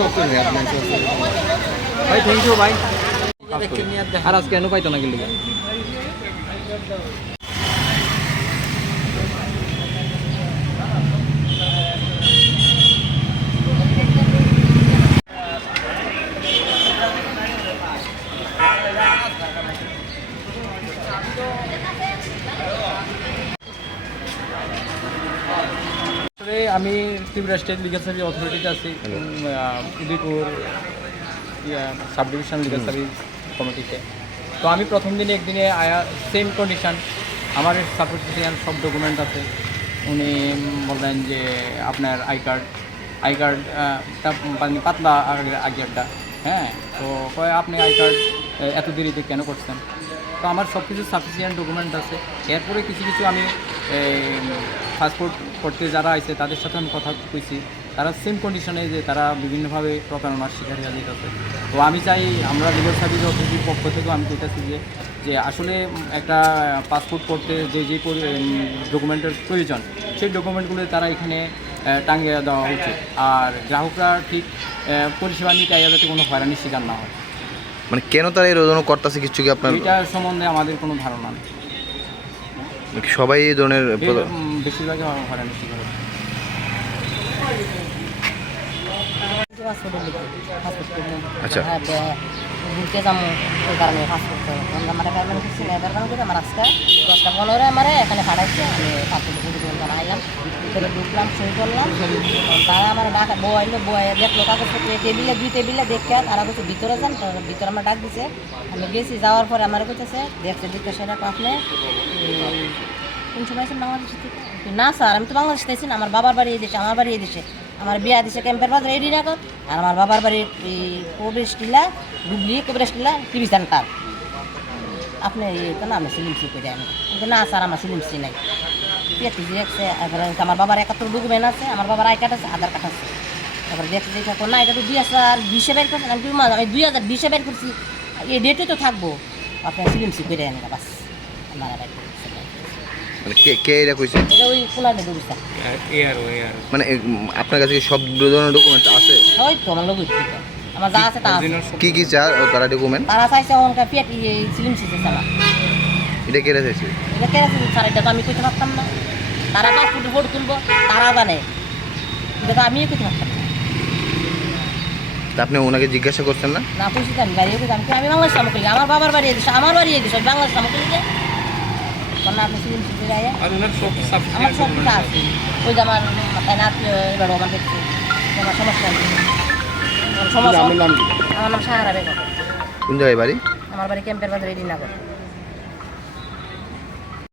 শক্তি নেই আপনার ভাই থ্যাংক ইউ ভাই আর আজকে কেন পাইতো না কিন্তু আমি ত্রিপুরা স্টেট লিগাল সার্ভিস অথরিটিতে আছি Udaipur sub division legal service কমিটিতে। তো আমি প্রথম দিনে একদিনে আয়া সেম কন্ডিশন, আমার সাপোর্টিশিয়ান সব ডকুমেন্ট আছে। উনি বললেন যে আপনার আই কার্ডটা পাতলা আগেরটা, হ্যাঁ, তো কয় আপনি আই কার্ড এত দেরিতে কেন করছেন? তো আমার সব কিছু সাফিসিয়েন্ট ডকুমেন্ট আছে। এরপরে কিছু কিছু আমি পাসপোর্ট করতে যারা আছে তাদের সাথে আমি কথা কইছি, তারা সেম কন্ডিশনে যে তারা বিভিন্নভাবে প্রতারণার শিকার হয়ে যেতেছে। তো আমি চাই আমরা লিগাল সার্ভিস অথরিটির পক্ষ থেকেও আমি কইতেছি যে আসলে একটা পাসপোর্ট করতে যে ডকুমেন্টের প্রয়োজন সেই ডকুমেন্টগুলো তারা এখানে টাঙিয়ে দেওয়া উচিত, আর গ্রাহকরা ঠিক পরিষেবা নিতে যাতে কোনো হয়রানির শিকার না হয়। মানে কেন তারা এই ধরনের করতেছে কিছু কি আপনার এটা সম্বন্ধে আমাদের কোনো ধারণা নেই। সবাই এই ধরনের বেশিরভাগই হয়রানির শিকার হচ্ছে। আচ্ছা, ঘুরতে যাবো ওই কারণে পাসপোর্ট আমার পেমেন্ট করছি না, পেমেন্ট করে আমার আজকে 10টা 15 আমার এখানে পাঠাইছে। আমি পাসপোর্ট আইলাম, ভিতরে ঢুকলাম, সই করলাম। তারা আমার ডাকা বউ আইলো, বউ দেখলো কাগজপত্র দুই টেবিলে দেখে তারা বলছে ভিতরে যান। ভিতরে আমার ডাক দিছে, আমি গেছি। যাওয়ার পরে আমার বলতেছে দেখছে সেটা আপনি কোন সময় আছেন বাংলাদেশ থেকে? না স্যার, আমি তো বাংলাদেশ চাইছি না, আমার বাবার বাড়ি এই দেশে, আমার বাড়ি এই দেশে, আমার বিয়া দিছে ক্যাম্পের বাজার এডিনগর, আর আমার বাবার বাড়ি প্রবেশ টিলা ডুবলি প্রবেশ টিলা টিভি সেন্টার। আপনি তো না আমি সিলিমসি করে যাই, কিন্তু না স্যার আমার সিলিমসি নাই। পেয়েছি দেখছে, আমার বাবার 71 ডকুমেন্ট আছে, আমার বাবার আই কার্ড আছে, আধার কার্ড আছে। তারপরে দেখছি না এটা তো 2020 বের করছেন, আমি 2020 বের করছি, এই ডেটে তো থাকবো। আপনার সিলিমসি করে আনি বাস আমার মানে কে এটা কইছে? ওই কোনারে দৌড়ছে। মানে আপনার কাছে সব ধরনের ডকুমেন্ট আছে? ওই তো আমার লোক আমার যা আছে তা আছে। কি চার ও তারা ডকুমেন্ট তারা চাইছে ওখানকার পেট সিলিম সিসে চালা। এটা কে চাইছে? এটা কে আছে স্যার? এটা তো আমি কইতে পারতাম না। তারা পাসপোর্ট ফটো তুলবো, তারা জানে, এটা তো আমিও কইতে পারতাম না। তা আপনি ওনাকে জিজ্ঞাসা করছেন না? না কইছি তো আমি বাইরে কইতাম, আমি বাংলাদেশ সামগ্রী, আমার বাবার বাড়ি এদিকে, আমার বাড়ি এদিকে, বাংলাদেশ সামগ্রী যে না আপনি সিলিম সিসে যায় আমার সব কিছু আছে। ওই যে আমার মাথায় নাচ এবার আমার দেখছি আমার সমস্যা আছে। আমার নাম সাহারা বেগম। কোন জায়গায় বাড়ি? আমার বাড়ি ক্যাম্পের বাজার এডিনগর।